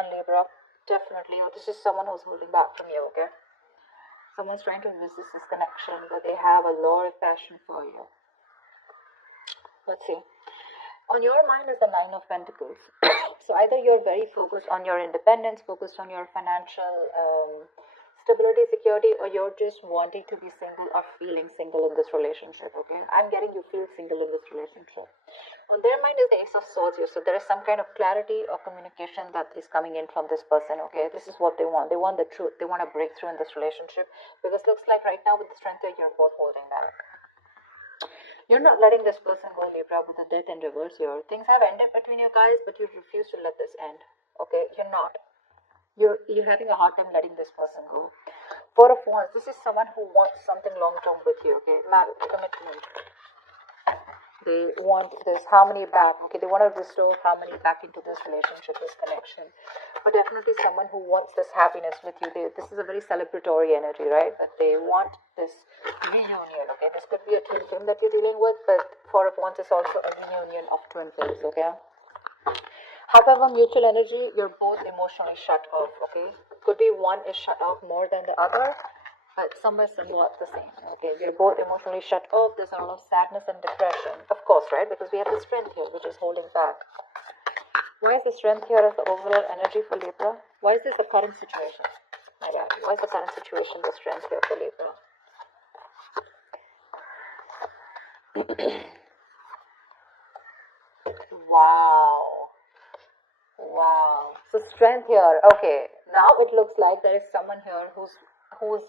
someone, Libra. Definitely. This is someone who's holding back from you, okay? Someone's trying to resist this connection, but they have a lot of passion for you. Let's see. On your mind is the Nine of Pentacles. So either you're very focused on your independence, focused on your financial stability, security, or you're just wanting to be single or feeling single in this relationship, okay? I'm getting you feel single in this relationship. On their mind is the Ace of Swords here. So there is some kind of clarity or communication that is coming in from this person, okay? This is what they want. They want the truth. They want a breakthrough in this relationship. Because looks like right now with the strength that you're both holding back. You're not letting this person go, Libra, with the Death in reverse here. Things have ended between you guys, but you refuse to let this end. Okay, you're not. You're having a hard time letting this person go. Four of Wands. This is someone who wants something long term with you. Okay, marriage, commitment. They want this harmony back. Okay, they want to restore harmony back into this relationship, this connection. But definitely someone who wants this happiness with you. This is a very celebratory energy, right? But they want this reunion. Okay, this could be a twin flame that you're dealing with, but Four of Wands is also a reunion of twin flames. Okay. However, mutual energy, you're both emotionally shut off. Okay, could be one is shut off more than the other. But some are somewhat the same. Okay, you're both emotionally shut off. There's a lot of sadness and depression, of course, right? Because we have the strength here, which is holding back. Why is the strength here as the overall energy for Libra? Why is this the current situation? My God, why is the current situation the strength here for Libra? Wow. Wow. So strength here. Okay. Now it looks like there is someone here who's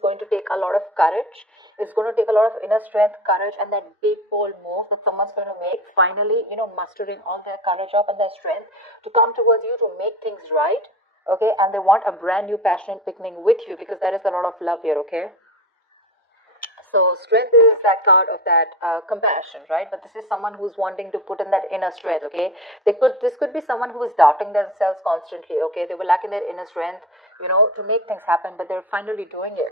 going to take a lot of courage. It's going to take a lot of inner strength, courage, and that big bold move that someone's going to make. Finally, mustering all their courage up and their strength to come towards you to make things right. Okay, and they want a brand new passionate beginning with you because there is a lot of love here. Okay. So strength is that card of that compassion, right? But this is someone who's wanting to put in that inner strength, okay? This could be someone who is doubting themselves constantly, okay? They were lacking their inner strength, to make things happen, but they're finally doing it.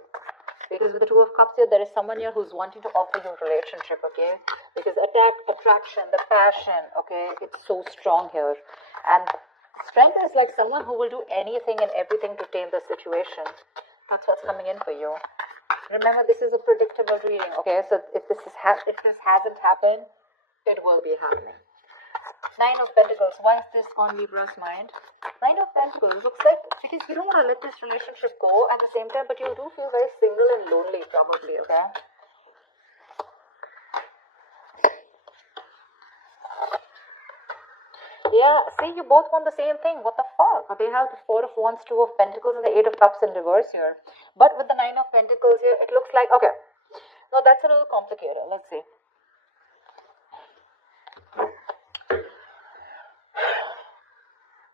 Because with the Two of Cups here, there is someone here who's wanting to offer you a relationship, okay? Because attraction, the passion, okay? It's so strong here. And strength is like someone who will do anything and everything to tame the situation. That's what's coming in for you. Remember, this is a predictable reading, okay? So if this hasn't happened, it will be happening. Nine of Pentacles. Why is this on Libra's mind? Nine of Pentacles looks like because you don't want to let this relationship go at the same time, but you do feel very single and lonely, probably, okay? Yeah, see, you both want the same thing. What the fuck? They have the Four of Wands, Two of Pentacles, and the Eight of Cups in reverse here. But with the Nine of Pentacles here, it looks like, okay, now that's a little complicated. Let's see.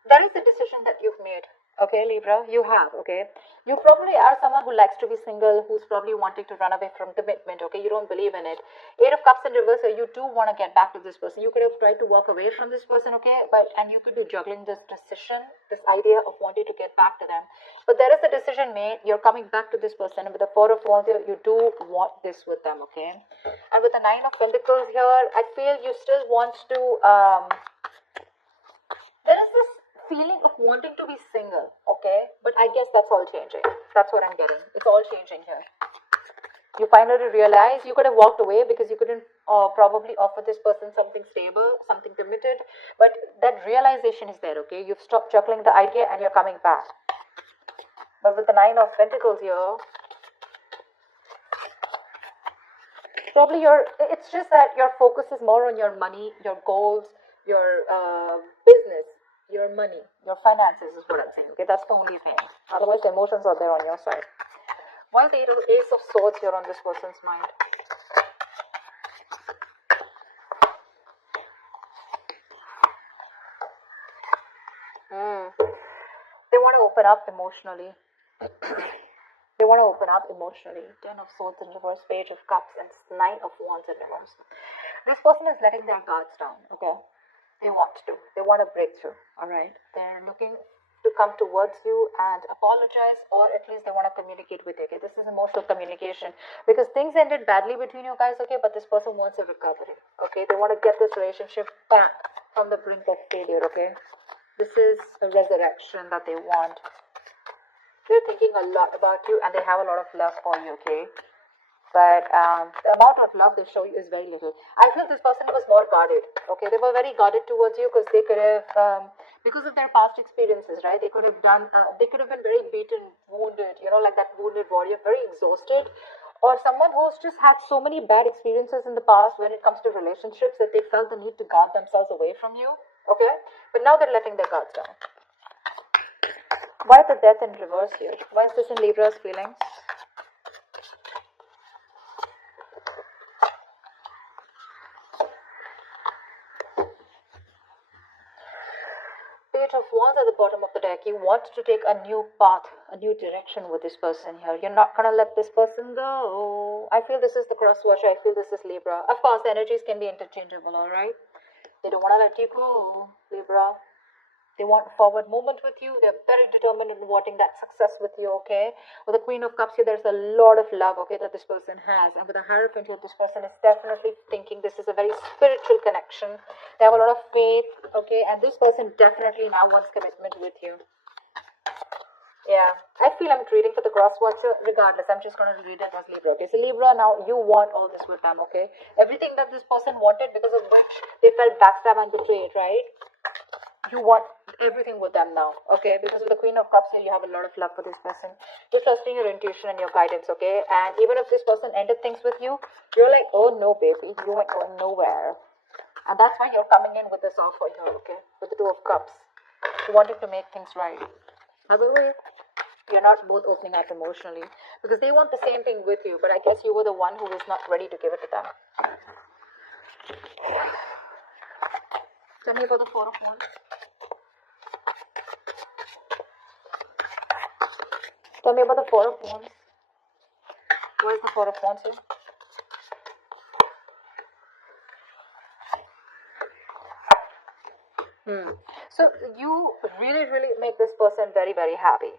That is the decision that you've made. Okay, Libra, you have, okay? You probably are someone who likes to be single, who's probably wanting to run away from commitment, okay? You don't believe in it. Eight of Cups in reverse, so you do want to get back to this person. You could have tried to walk away from this person, okay? And you could be juggling this decision, this idea of wanting to get back to them. But there is a decision made. You're coming back to this person. And with the Four of Wands here, you do want this with them, okay? And with the Nine of Pentacles here, I feel you still want to, there is this feeling of wanting to be single, okay? But I guess that's all changing. That's what I'm getting. It's all changing here. You finally realize you could have walked away because you couldn't probably offer this person something stable, something committed. But that realization is there, okay? You've stopped juggling the idea and you're coming back. But with the Nine of Pentacles here, probably it's just that your focus is more on your money, your goals, your business, your money, your finances is what I'm saying. Okay, that's the only thing. Otherwise, the emotions are there on your side. Why is the Ace of Swords here on this person's mind? They want to open up emotionally. They want to open up emotionally. Ten of Swords in reverse, Page of Cups, and Nine of Wands in reverse. This person is letting their guards down, okay? They want to. They want a breakthrough, all right? They're looking to come towards you and apologize, or at least they want to communicate with you, okay? This is emotional communication. Because things ended badly between you guys, okay? But this person wants a recovery, okay? They want to get this relationship back from the brink of failure, okay? This is a resurrection that they want. They're thinking a lot about you and they have a lot of love for you, okay? But the amount of love they show you is very little. I feel this person was more guarded, okay? They were very guarded towards you because they could have, because of their past experiences, right? They could have done, they could have been very beaten, wounded, you know, like that wounded warrior, very exhausted. Or someone who's just had so many bad experiences in the past when it comes to relationships that they felt the need to guard themselves away from you, okay? But now they're letting their guards down. Why is the death in reverse here? Why is this in Libra's feelings? Page of Wands at the bottom of the deck. You want to take a new path, a new direction with this person here. You're not going to let this person go. I feel this is the cross watcher. I feel this is Libra. Of course, the energies can be interchangeable, alright? They don't want to let you go, Libra. They want forward movement with you. They're very determined in wanting that success with you, okay? With the Queen of Cups here, there's a lot of love, okay, that this person has. And with the Hierophant here, this person is definitely thinking this is a very spiritual connection. They have a lot of faith, okay? And this person definitely now wants commitment with you. Yeah, I feel I'm reading for the cross watcher. Regardless, I'm just going to read it as Libra, okay? So Libra, now you want all this with them, okay? Everything that this person wanted because of which they felt backstabbed and betrayed, right? You want everything with them now, okay? Because with the Queen of Cups here, you have a lot of love for this person. You're trusting your intuition and your guidance, okay? And even if this person ended things with you, you're like, oh no, baby, you ain't going nowhere. And that's why you're coming in with this offer here, okay? With the Two of Cups. You wanted to make things right. However, you're not both opening up emotionally because they want the same thing with you, but I guess you were the one who was not ready to give it to them. Tell me about the Four of Wands. Tell me about the Four of Wands. What is the Four of Wands here? So you really make this person very, very happy.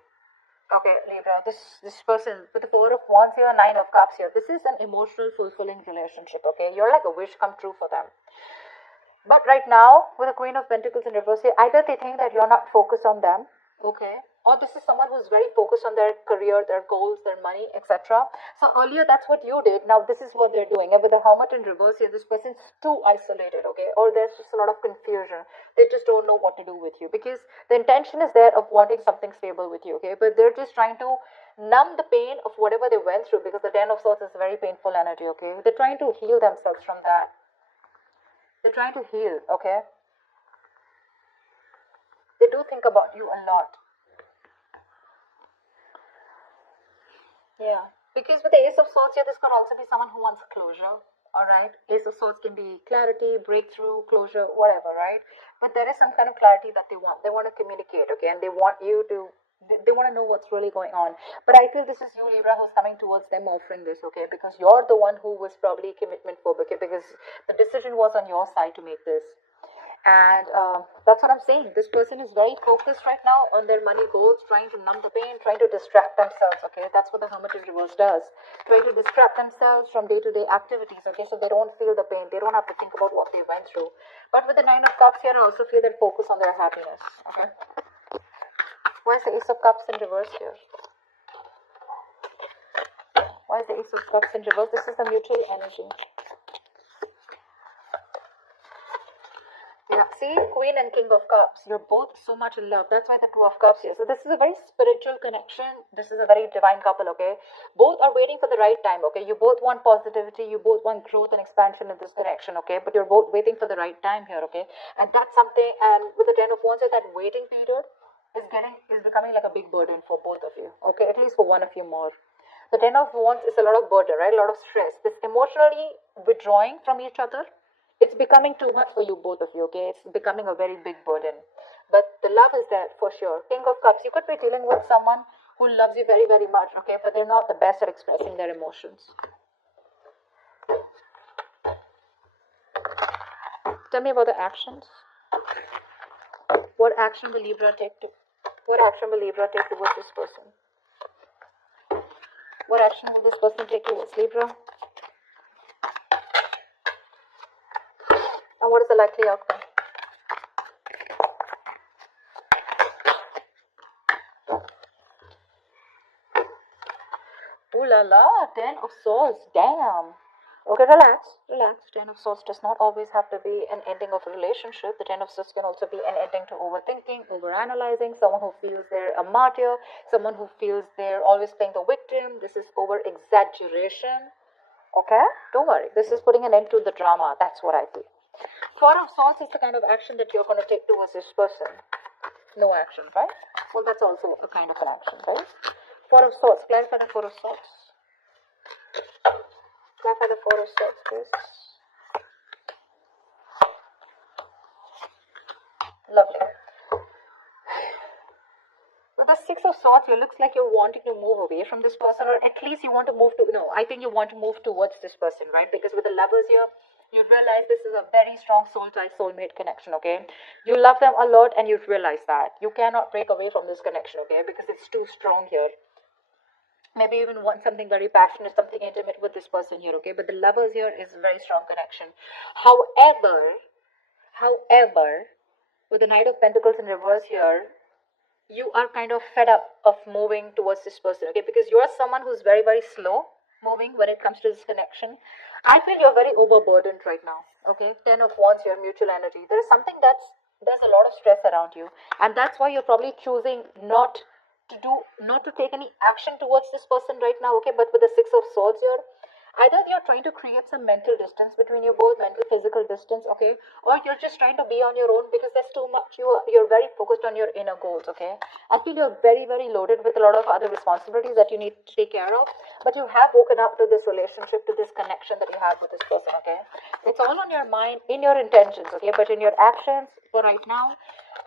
Okay, Libra, this person with the Four of Wands here, Nine of Cups here. This is an emotional, fulfilling relationship, okay? You're like a wish come true for them. But right now, with the Queen of Pentacles in reverse here, either they think that you're not focused on them, okay? Or this is someone who's very focused on their career, their goals, their money, etc. So earlier, that's what you did. Now this is what they're doing. And with the Hermit in reverse here, this person's too isolated, okay? Or there's just a lot of confusion. They just don't know what to do with you. Because the intention is there of wanting something stable with you, okay? But they're just trying to numb the pain of whatever they went through. Because the Ten of Swords is a very painful energy, okay? They're trying to heal themselves from that. They're trying to heal, okay? They do think about you a lot. Yeah, because with the Ace of Swords here, this could also be someone who wants closure, alright? Ace of Swords can be clarity, breakthrough, closure, whatever, right? But there is some kind of clarity that they want. They want to communicate, okay? And they want you to, they want to know what's really going on. But I feel this is you, Libra, who's coming towards them offering this, okay? Because you're the one who was probably commitment phobic, okay? Because the decision was on your side to make this. And that's what I'm saying. This person is very focused right now on their money goals, trying to numb the pain, trying to distract themselves, okay? That's what the Hermit in reverse does. Trying to distract themselves from day-to-day activities, okay? So they don't feel the pain. They don't have to think about what they went through. But with the Nine of Cups here, I also feel that focus on their happiness, okay? Why is the Ace of Cups in reverse here? Why is the Ace of Cups in reverse? This is the mutual energy. Yeah, see, Queen and King of Cups, you're both so much in love. That's why the Two of Cups here. So this is a very spiritual connection. This is a very divine couple, okay? Both are waiting for the right time, okay? You both want positivity. You both want growth and expansion in this direction, okay? But you're both waiting for the right time here, okay? And that's something, and with the Ten of Wands, that waiting period is becoming like a big burden for both of you, okay? At least for one of you more. The Ten of Wands is a lot of burden, right? A lot of stress. This emotionally withdrawing from each other. It's becoming too much for you, both of you, okay? It's becoming a very big burden. But the love is there for sure. King of Cups, you could be dealing with someone who loves you very, very much, okay? But they're not the best at expressing their emotions. Tell me about the actions. What action will Libra take towards this person? What action will this person take towards Libra? And what is the likely outcome? la la, 10 of swords, damn. Okay, relax, relax. 10 of swords does not always have to be an ending of a relationship. The 10 of swords can also be an ending to overthinking, overanalyzing, someone who feels they're a martyr, someone who feels they're always playing the victim. This is over exaggeration. Okay, don't worry. This is putting an end to the drama. That's what I feel. Four of swords is the kind of action that you're going to take towards this person. No action, right? Well, that's also a kind of an action, right? Four of swords. Clarify the four of swords. Clarify the four of swords, please. Lovely. With the six of swords, it looks like you're wanting to move away from this person, or at least you want to move to, no, I think you want to move towards this person, right? Because with the lovers here, you realize this is a very strong soul tie, soulmate connection, okay? You love them a lot and you realize that. You cannot break away from this connection, okay? Because it's too strong here. Maybe even want something very passionate, something intimate with this person here, okay? But the lovers here is a very strong connection. However, with the Knight of Pentacles in reverse here, you are kind of fed up of moving towards this person, okay? Because you are someone who's very, very slow moving when it comes to this connection. I feel you're very overburdened right now, okay? 10 of Wands, your mutual energy. There's something there's a lot of stress around you. And that's why you're probably choosing not to take any action towards this person right now, okay? But with the Six of Swords here, either you're trying to create some mental distance between you both, mental physical distance, okay? Or you're just trying to be on your own because there's too much, you're very focused on your inner goals, okay? I feel you're very, very loaded with a lot of other responsibilities that you need to take care of, but you have woken up to this relationship, to this connection that you have with this person, okay? It's all on your mind, in your intentions, okay? But in your actions, for right now,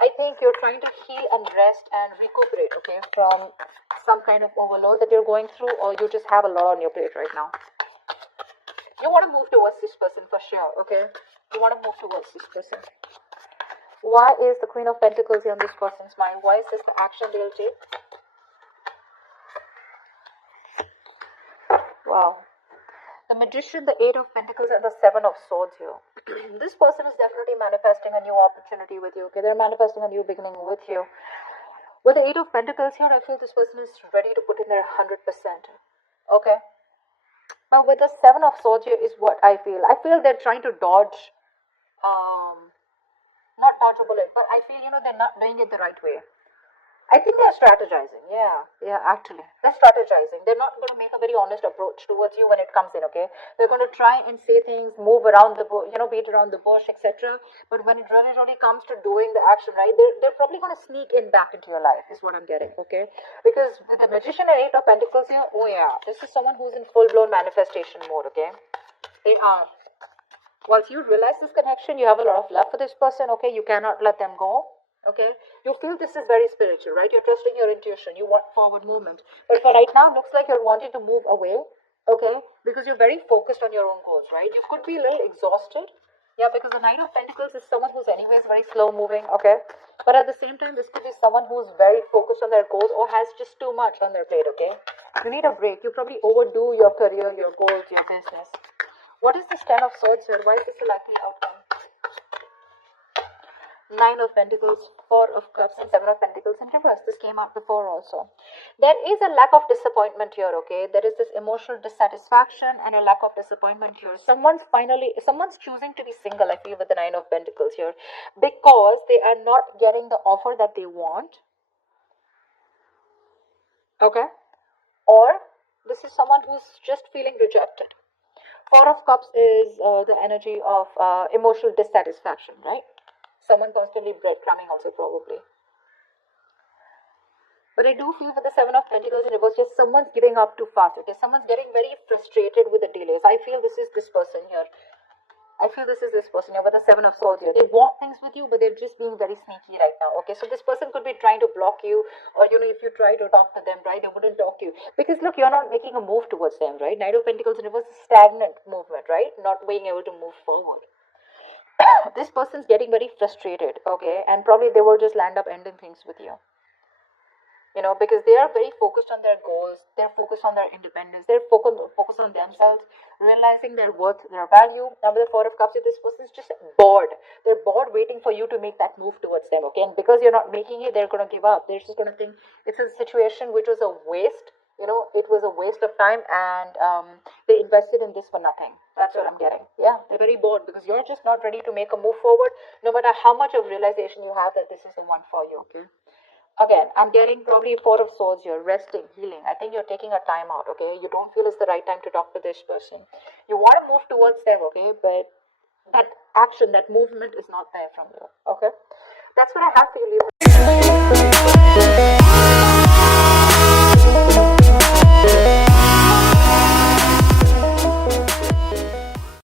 I think you're trying to heal and rest and recuperate, okay, from some kind of overload that you're going through, or you just have a lot on your plate right now. You want to move towards this person for sure, okay? You want to move towards this person. Why is the Queen of Pentacles here on this person's mind? Why is this the action they'll take? Wow. The Magician, the Eight of Pentacles, and the Seven of Swords here. This person is definitely manifesting a new opportunity with you, okay? They're manifesting a new beginning with you. With the Eight of Pentacles here, I feel this person is ready to put in their 100%, okay? Now with the Seven of Swords here is what I feel. I feel they're trying to dodge, not dodge a bullet, but I feel, they're not doing it the right way. I think they're strategizing. Yeah, actually. They're strategizing. They're not going to make a very honest approach towards you when it comes in, okay? They're going to try and say things, move around the bush, beat around the bush, etc. But when it really comes to doing the action, right, they're probably going to sneak in back into your life, is what I'm getting, okay? Because with the Magician and Eight of Pentacles here, oh yeah, this is someone who's in full-blown manifestation mode, okay? They are. Once you realize this connection, you have a lot of love for this person, okay? You cannot let them go. Okay, you feel this is very spiritual, right? You're trusting your intuition, you want forward movement. But for right now, it looks like you're wanting to move away, okay? Because you're very focused on your own goals, right? You could be a little exhausted. Yeah, because the Knight of Pentacles is someone who's anyways very slow moving, okay? But at the same time, this could be someone who's very focused on their goals or has just too much on their plate, okay? You need a break. You probably overdo your career, your goals, your business. What is this Ten of Swords here? Why is this a likely outcome? Nine of Pentacles, Four of Cups, and Seven of Pentacles in reverse. This came out before also. There is a lack of disappointment here, okay? There is this emotional dissatisfaction and a lack of disappointment here. Someone's choosing to be single, I feel, with the Nine of Pentacles here, because they are not getting the offer that they want, okay? Or this is someone who's just feeling rejected. Four of Cups is the energy of emotional dissatisfaction, right? Someone constantly breadcrumbing also probably. But I do feel with the Seven of Pentacles in reverse, just someone's giving up too fast, okay? Someone's getting very frustrated with the delays. I feel this is this person here. With the Seven of Swords here. They want things with you, but they're just being very sneaky right now, okay? So this person could be trying to block you, or, if you try to talk to them, right, they wouldn't talk to you. Because, look, you're not making a move towards them, right? Knight of Pentacles in reverse is stagnant movement, right? Not being able to move forward. This person's getting very frustrated, okay? And probably they will just land up ending things with you. Because they are very focused on their goals, they're focused on their independence, they're focused on themselves, realizing their worth, their value. Now with the Four of Cups, this person's just bored. They're bored waiting for you to make that move towards them, okay? And because you're not making it, they're going to give up. They're just going to think it's a situation which was a waste. you know, it was a waste of time, and they invested in this for nothing. That's what I'm getting. Yeah, they're very bored because you're just not ready to make a move forward, no matter how much of realization you have that this is the one for you. Okay. Again, I'm getting probably Four of Swords here, resting, healing. I think you're taking a time out, okay? You don't feel it's the right time to talk to this person. You want to move towards them, okay? But that action, that movement is not there from you, okay? That's what I have for you, Libra.